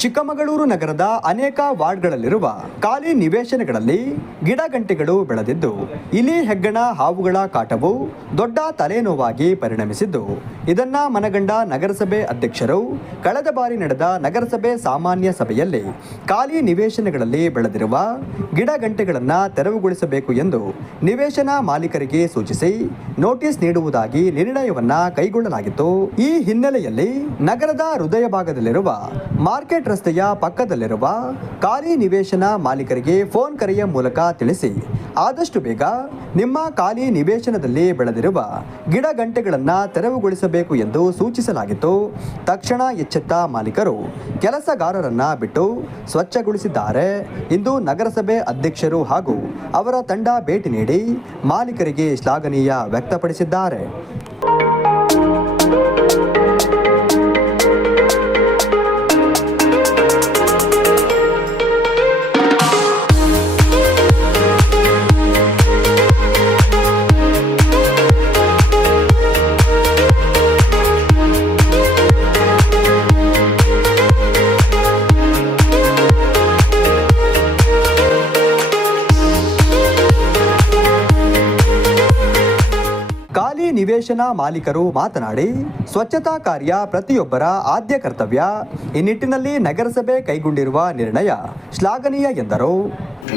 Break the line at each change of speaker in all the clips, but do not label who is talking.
ಚಿಕ್ಕಮಗಳೂರು ನಗರದ ಅನೇಕ ವಾರ್ಡ್ಗಳಲ್ಲಿರುವ ಖಾಲಿ ನಿವೇಶನಗಳಲ್ಲಿ ಗಿಡ ಗಂಟೆಗಳು ಬೆಳೆದಿದ್ದು, ಇಲಿ, ಹೆಗ್ಗಣ, ಹಾವುಗಳ ಕಾಟವು ದೊಡ್ಡ ತಲೆನೋವಾಗಿ ಪರಿಣಮಿಸಿದ್ದು. ಇದನ್ನ ಮನಗಂಡ ನಗರಸಭೆ ಅಧ್ಯಕ್ಷರು ಕಳೆದ ಬಾರಿ ನಡೆದ ನಗರಸಭೆ ಸಾಮಾನ್ಯ ಸಭೆಯಲ್ಲಿ ಖಾಲಿ ನಿವೇಶನಗಳಲ್ಲಿ ಬೆಳೆದಿರುವ ಗಿಡ ಗಂಟೆಗಳನ್ನು ತೆರವುಗೊಳಿಸಬೇಕು ಎಂದು ನಿವೇಶನ ಮಾಲೀಕರಿಗೆ ಸೂಚಿಸಿ ನೋಟಿಸ್ ನೀಡುವುದಾಗಿ ನಿರ್ಣಯವನ್ನ ಕೈಗೊಳ್ಳಲಾಗಿತ್ತು. ಈ ಹಿನ್ನೆಲೆಯಲ್ಲಿ ನಗರದ ಹೃದಯ ಭಾಗದಲ್ಲಿರುವ ಮಾರ್ಕೆಟ್ ರಸ್ತೆಯ ಪಕ್ಕದಲ್ಲಿರುವ ಖಾಲಿ ನಿವೇಶನ ಮಾಲೀಕರಿಗೆ ಫೋನ್ ಕರೆಯ ಮೂಲಕ ತಿಳಿಸಿ. ಆದಷ್ಟು ಬೇಗ ನಿಮ್ಮ ಖಾಲಿ ನಿವೇಶನದಲ್ಲಿ ಬೆಳೆದಿರುವ ಗಿಡ ಗಂಟೆಗಳನ್ನು ತೆರವುಗೊಳಿಸಬೇಕು ಎಂದು ಸೂಚಿಸಲಾಗಿತ್ತು. ತಕ್ಷಣ ಎಚ್ಚೆತ್ತ ಮಾಲೀಕರು ಕೆಲಸಗಾರರನ್ನ ಬಿಟ್ಟು ಸ್ವಚ್ಛಗೊಳಿಸಿದ್ದಾರೆ. ಇಂದು ನಗರಸಭೆ ಅಧ್ಯಕ್ಷರು ಹಾಗೂ ಅವರ ತಂಡ ಭೇಟಿ ನೀಡಿ ಮಾಲೀಕರಿಗೆ ಶ್ಲಾಘನೀಯ ವ್ಯಕ್ತಪಡಿಸಿದ್ದಾರೆ. ನಿವೇಶನ ಮಾಲೀಕರು ಮಾತನಾಡಿ ಸ್ವಚ್ಛತಾ ಕಾರ್ಯ ಪ್ರತಿಯೊಬ್ಬರ ಆದ್ಯ ಕರ್ತವ್ಯ. ಈ ನಿಟ್ಟಿನಲ್ಲಿ ನಗರಸಭೆ ಕೈಗೊಂಡಿರುವ ನಿರ್ಣಯ ಶ್ಲಾಘನೀಯ ಎಂದರು.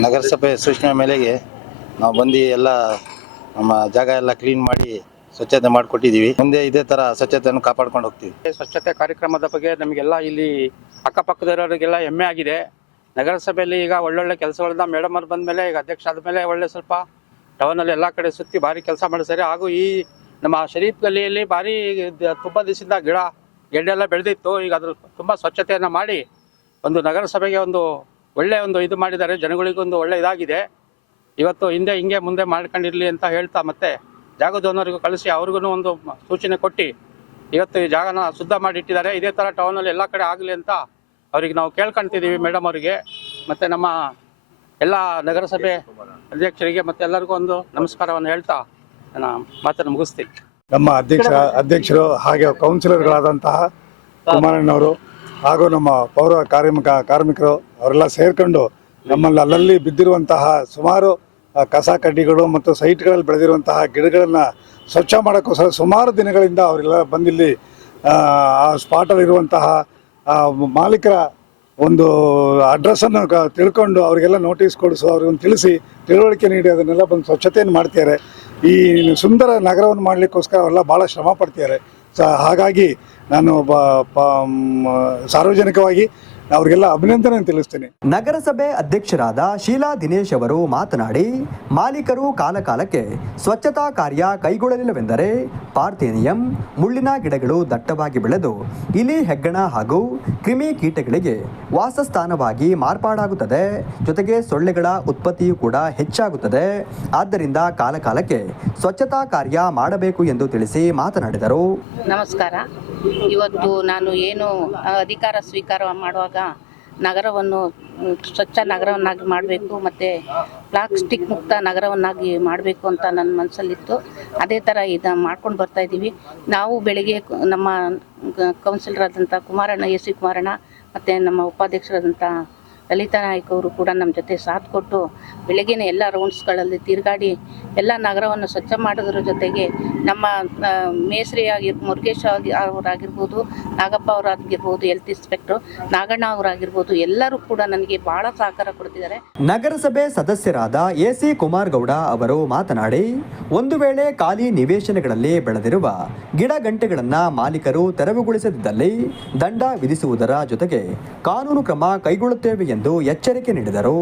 ನಗರಸಭೆ ಸೂಚನೆ ಮೇಲೆಗೆ ನಾವು ಬಂದು ಎಲ್ಲ ನಮ್ಮ ಜಾಗ ಎಲ್ಲ ಕ್ಲೀನ್ ಮಾಡಿ ಸ್ವಚ್ಛತೆ ಮಾಡಿಕೊಟ್ಟಿದ್ದೀವಿ. ಮುಂದೆ ಇದೇ ಥರ ಸ್ವಚ್ಛತೆಯನ್ನು ಕಾಪಾಡ್ಕೊಂಡು ಹೋಗ್ತೀವಿ.
ಸ್ವಚ್ಛತೆ ಕಾರ್ಯಕ್ರಮದ ಬಗ್ಗೆ ನಮಗೆಲ್ಲ ಇಲ್ಲಿ ಅಕ್ಕಪಕ್ಕದವರಿಗೆಲ್ಲ ಹೆಮ್ಮೆ ಆಗಿದೆ. ನಗರಸಭೆಯಲ್ಲಿ ಈಗ ಒಳ್ಳೊಳ್ಳೆ ಕೆಲಸಗಳನ್ನ ಮೇಡಮ್ ಅವ್ರು ಬಂದಮೇಲೆ ಈಗ ಅಧ್ಯಕ್ಷ ಆದಮೇಲೆ ಒಳ್ಳೆ ಸ್ವಲ್ಪ ಟೌನಲ್ಲಿ ಎಲ್ಲ ಕಡೆ ಸುತ್ತಿ ಭಾರಿ ಕೆಲಸ ಮಾಡಿದ್ದಾರೆ. ಹಾಗೂ ಈ ನಮ್ಮ ಶರೀಫ್ ಗಲ್ಲಿಯಲ್ಲಿ ಭಾರಿ ತುಂಬ ದಿವಸದಿಂದ ಗಿಡ ಗೆಡ್ಡೆ ಎಲ್ಲ ಬೆಳೆದಿತ್ತು. ಈಗ ಅದ್ರ ತುಂಬ ಸ್ವಚ್ಛತೆಯನ್ನು ಮಾಡಿ ಒಂದು ನಗರಸಭೆಗೆ ಒಂದು ಒಳ್ಳೆಯ ಒಂದು ಇದು ಮಾಡಿದ್ದಾರೆ. ಜನಗಳಿಗೊಂದು ಒಳ್ಳೆ ಇದಾಗಿದೆ. ಇವತ್ತು ಹಿಂದೆ ಹಿಂಗೆ ಮುಂದೆ ಮಾಡ್ಕೊಂಡಿರಲಿ ಅಂತ ಹೇಳ್ತಾ ಮತ್ತೆ ಜಾಗದವನರಿಗೂ ಕಳಿಸಿ ಅವ್ರಿಗೂ ಒಂದು ಸೂಚನೆ ಕೊಟ್ಟು ಇವತ್ತು ಈ ಜಾಗನ ಶುದ್ಧ ಮಾಡಿ ಇಟ್ಟಿದ್ದಾರೆ ಇದೇ ಥರ ಟೌನಲ್ಲಿ ಎಲ್ಲ ಕಡೆ ಆಗಲಿ ಅಂತ ಅವ್ರಿಗೆ ನಾವು ಕೇಳ್ಕೊಳ್ತಿದ್ದೀವಿ ಮೇಡಮ್ ಅವರಿಗೆ. ಮತ್ತು ನಮ್ಮ ಎಲ್ಲ ನಗರಸಭೆ ಅಧ್ಯಕ್ಷರಿಗೆ ಮತ್ತೆ ಎಲ್ಲರಿಗೂ ಒಂದು ನಮಸ್ಕಾರವನ್ನು ಹೇಳ್ತಾ ನಾನು ಮಾತನ್ನು ಮುಗಿಸ್ತೀನಿ.
ನಮ್ಮ ಅಧ್ಯಕ್ಷ ಅಧ್ಯಕ್ಷರು ಹಾಗೆ ಕೌನ್ಸಿಲರ್ಗಳಾದಂತಹ ಕುಮಾರಣ್ಣವರು ಹಾಗೂ ನಮ್ಮ ಪೌರ ಕಾರ್ಮಿಕ ಕಾರ್ಮಿಕರು ಅವರೆಲ್ಲ ಸೇರ್ಕೊಂಡು ನಮ್ಮಲ್ಲಿ ಅಲ್ಲಲ್ಲಿ ಬಿದ್ದಿರುವಂತಹ ಸುಮಾರು ಕಸ ಕಡ್ಡಿಗಳು ಮತ್ತು ಸೈಟ್ಗಳಲ್ಲಿ ಬೆಳೆದಿರುವಂತಹ ಗಿಡಗಳನ್ನು ಸ್ವಚ್ಛ ಮಾಡೋಕ್ಕೋಸ್ಕರ ಸುಮಾರು ದಿನಗಳಿಂದ ಅವರೆಲ್ಲ ಬಂದಿಲ್ಲಿ ಆ, ಆ ಸ್ಪಾಟಲ್ಲಿ ಇರುವಂತಹ ಆ, ಮಾಲೀಕರ ಒಂದು ಅಡ್ರೆಸ್ಸನ್ನು ಕ- ತಿಳ್ಕೊಂಡು ಅವರಿಗೆಲ್ಲ ನೋಟಿಸ್ ಕೊಡಿಸು, ಅವ್ರಿಗೊಂದು ತಿಳಿಸಿ, ತಿಳುವಳಿಕೆ ನೀಡಿ, ಅದನ್ನೆಲ್ಲ ಬಂದು ಸ್ವಚ್ಛತೆಯನ್ನು ಮಾಡ್ತಿದ್ದಾರೆ. ಈ ಸುಂದರ ನಗರವನ್ನು ಮಾಡಲಿಕ್ಕೋಸ್ಕರ ಅವರೆಲ್ಲ ಭಾಳ ಶ್ರಮ ಪಡ್ತಿದ್ದಾರೆ. ಸ ಹಾಗಾಗಿ ನಾನು ಒಬ್ಬ ಪ- ಸಾರ್ವಜನಿಕವಾಗಿ ಅವರಿಗೆಲ್ಲ ಅಭಿನಂದನೆ ತಿಳಿಸ್ತೇನೆ.
ನಗರಸಭೆ ಅಧ್ಯಕ್ಷರಾದ ಶೀಲಾ ದಿನೇಶ್ ಅವರು ಮಾತನಾಡಿ ಮಾಲೀಕರು ಕಾಲಕಾಲಕ್ಕೆ ಸ್ವಚ್ಛತಾ ಕಾರ್ಯ ಕೈಗೊಳ್ಳಲಿಲ್ಲವೆಂದರೆ ಪಾರ್ಥೇನಿಯಂ ಮುಳ್ಳಿನ ಗಿಡಗಳು ದಟ್ಟವಾಗಿ ಬೆಳೆದು ಇಲಿ ಹೆಗ್ಗಣ ಹಾಗೂ ಕ್ರಿಮಿ ಕೀಟಗಳಿಗೆ ವಾಸಸ್ಥಾನವಾಗಿ ಮಾರ್ಪಾಡಾಗುತ್ತದೆ. ಜೊತೆಗೆ ಸೊಳ್ಳೆಗಳ ಉತ್ಪತ್ತಿಯೂ ಕೂಡ ಹೆಚ್ಚಾಗುತ್ತದೆ. ಆದ್ದರಿಂದ ಕಾಲಕಾಲಕ್ಕೆ ಸ್ವಚ್ಛತಾ ಕಾರ್ಯ ಮಾಡಬೇಕು ಎಂದು ತಿಳಿಸಿ ಮಾತನಾಡಿದರು.
ನಮಸ್ಕಾರ. ಇವತ್ತು ನಾನು ಏನು ಅಧಿಕಾರ ಸ್ವೀಕಾರ ಮಾಡುವಾಗ ನಗರವನ್ನು ಸ್ವಚ್ಛ ನಗರವನ್ನಾಗಿ ಮಾಡಬೇಕು ಮತ್ತು ಪ್ಲಾಸ್ಟಿಕ್ ಮುಕ್ತ ನಗರವನ್ನಾಗಿ ಮಾಡಬೇಕು ಅಂತ ನನ್ನ ಮನಸ್ಸಲ್ಲಿತ್ತು. ಅದೇ ಥರ ಇದು ಮಾಡ್ಕೊಂಡು ಬರ್ತಾ ಇದ್ದೀವಿ. ನಾವು ಬೆಳಿಗ್ಗೆ ನಮ್ಮ ಕೌನ್ಸಿಲರ್ ಆದಂಥ ಕುಮಾರಣ್ಣ ಎ ಸಿ ಕುಮಾರಣ್ಣ ಮತ್ತು ನಮ್ಮ ಉಪಾಧ್ಯಕ್ಷರಾದಂಥ ಲಲಿತಾ ನಾಯಕರು ಕೂಡ ನಮ್ಮ ಜೊತೆ ಸಾಥ್ ಕೊಟ್ಟು ಬೆಳಗಿನ ಎಲ್ಲ ರೌಂಡ್ಸ್ಗಳಲ್ಲಿ ತಿರುಗಾಡಿ ಎಲ್ಲ ನಗರವನ್ನು ಸ್ವಚ್ಛ ಮಾಡೋದ್ರ ಜೊತೆಗೆ ನಮ್ಮ ಮೇಸ್ರಿ ಆಗಿ, ಮುರುಗೇಶ್ ಆಗಿ, ಅವರಾಗಿರ್ಬೋದು, ನಾಗಪ್ಪ ಅವರಾಗಿರ್ಬೋದು ಹೆಲ್ತ್ ಇನ್ಸ್ಪೆಕ್ಟ್ರು ನಾಗಣ್ಣ ಅವರಾಗಿರ್ಬೋದು, ಎಲ್ಲರೂ ಕೂಡ ನನಗೆ ಬಹಳ ಸಹಕಾರ ಕೊಡ್ತಿದ್ದಾರೆ.
ನಗರಸಭೆ ಸದಸ್ಯರಾದ ಎಸಿ ಕುಮಾರ್ ಗೌಡ ಅವರು ಮಾತನಾಡಿ, ಒಂದು ವೇಳೆ ಖಾಲಿ ನಿವೇಶನಗಳಲ್ಲಿ ಬೆಳೆದಿರುವ ಗಿಡ ಗಂಟೆಗಳನ್ನು ಮಾಲೀಕರು ತೆರವುಗೊಳಿಸದಿದ್ದಲ್ಲಿ ದಂಡ ವಿಧಿಸುವುದರ ಜೊತೆಗೆ ಕಾನೂನು ಕ್ರಮ ಕೈಗೊಳ್ಳುತ್ತೇವೆ ಎಂದು ಎಚ್ಚರಿಕೆ ನೀಡಿದರು.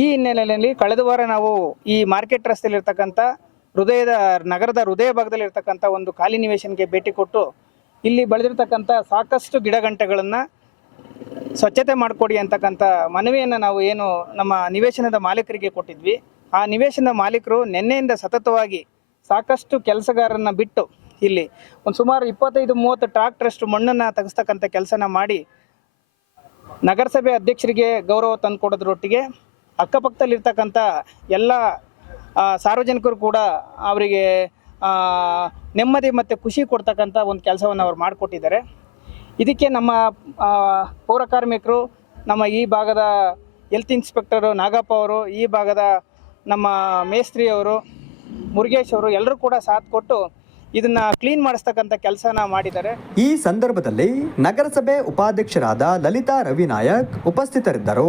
ಈ ಹಿನ್ನೆಲೆಯಲ್ಲಿ ಕಳೆದ ವಾರ ನಾವು ಈ ಮಾರ್ಕೆಟ್ ರಸ್ತೆಯಲ್ಲಿರ್ತಕ್ಕಂಥ ಹೃದಯದ, ನಗರದ ಹೃದಯ ಭಾಗದಲ್ಲಿ ಇರ್ತಕ್ಕಂಥ ಒಂದು ಖಾಲಿ ನಿವೇಶನಕ್ಕೆ ಭೇಟಿ ಕೊಟ್ಟು ಇಲ್ಲಿ ಬೆಳೆದಿರ್ತಕ್ಕಂಥ ಸಾಕಷ್ಟು ಗಿಡಗಂಟೆಗಳನ್ನು ಸ್ವಚ್ಛತೆ ಮಾಡಿಕೊಡಿ ಅಂತಕ್ಕಂಥ ಮನವಿಯನ್ನು ನಾವು ಏನು ನಮ್ಮ ನಿವೇಶನದ ಮಾಲೀಕರಿಗೆ ಕೊಟ್ಟಿದ್ವಿ. ಆ ನಿವೇಶನದ ಮಾಲೀಕರು ನಿನ್ನೆಯಿಂದ ಸತತವಾಗಿ ಸಾಕಷ್ಟು ಕೆಲಸಗಾರರನ್ನು ಬಿಟ್ಟು ಇಲ್ಲಿ ಒಂದು ಸುಮಾರು ಇಪ್ಪತ್ತೈದು, ಮೂವತ್ತು ಟ್ರ್ಯಾಕ್ಟ್ರಷ್ಟು ಮಣ್ಣನ್ನು ತೆಗೆಸ್ತಕ್ಕಂಥ ಕೆಲಸನ ಮಾಡಿ ನಗರಸಭೆ ಅಧ್ಯಕ್ಷರಿಗೆ ಗೌರವ ತಂದುಕೊಡೋದ್ರೊಟ್ಟಿಗೆ ಅಕ್ಕಪಕ್ಕದಲ್ಲಿರ್ತಕ್ಕಂಥ ಎಲ್ಲ ಸಾರ್ವಜನಿಕರು ಕೂಡ ಅವರಿಗೆ ನೆಮ್ಮದಿ ಮತ್ತು ಖುಷಿ ಕೊಡ್ತಕ್ಕಂಥ ಒಂದು ಕೆಲಸವನ್ನು ಅವರು ಮಾಡಿಕೊಟ್ಟಿದ್ದಾರೆ. ಇದಕ್ಕೆ ನಮ್ಮ ಪೌರ ಕಾರ್ಮಿಕರು, ನಮ್ಮ ಈ ಭಾಗದ ಹೆಲ್ತ್ ಇನ್ಸ್ಪೆಕ್ಟರು ನಾಗಪ್ಪ ಅವರು, ಈ ಭಾಗದ ನಮ್ಮ ಮೇಸ್ತ್ರಿ ಅವರು, ಮುರುಗೇಶ್ ಅವರು ಎಲ್ಲರೂ ಕೂಡ ಸಾಥ್ ಕೊಟ್ಟು ಇದನ್ನ ಕ್ಲೀನ್ ಮಾಡಿಸ್ತಕ್ಕಂಥ ಕೆಲಸನ ಮಾಡಿದ್ದಾರೆ.
ಈ ಸಂದರ್ಭದಲ್ಲಿ ನಗರಸಭೆ ಉಪಾಧ್ಯಕ್ಷರಾದ ಲಲಿತಾ ರವಿನಾಯಕ್ ಉಪಸ್ಥಿತರಿದ್ದರು.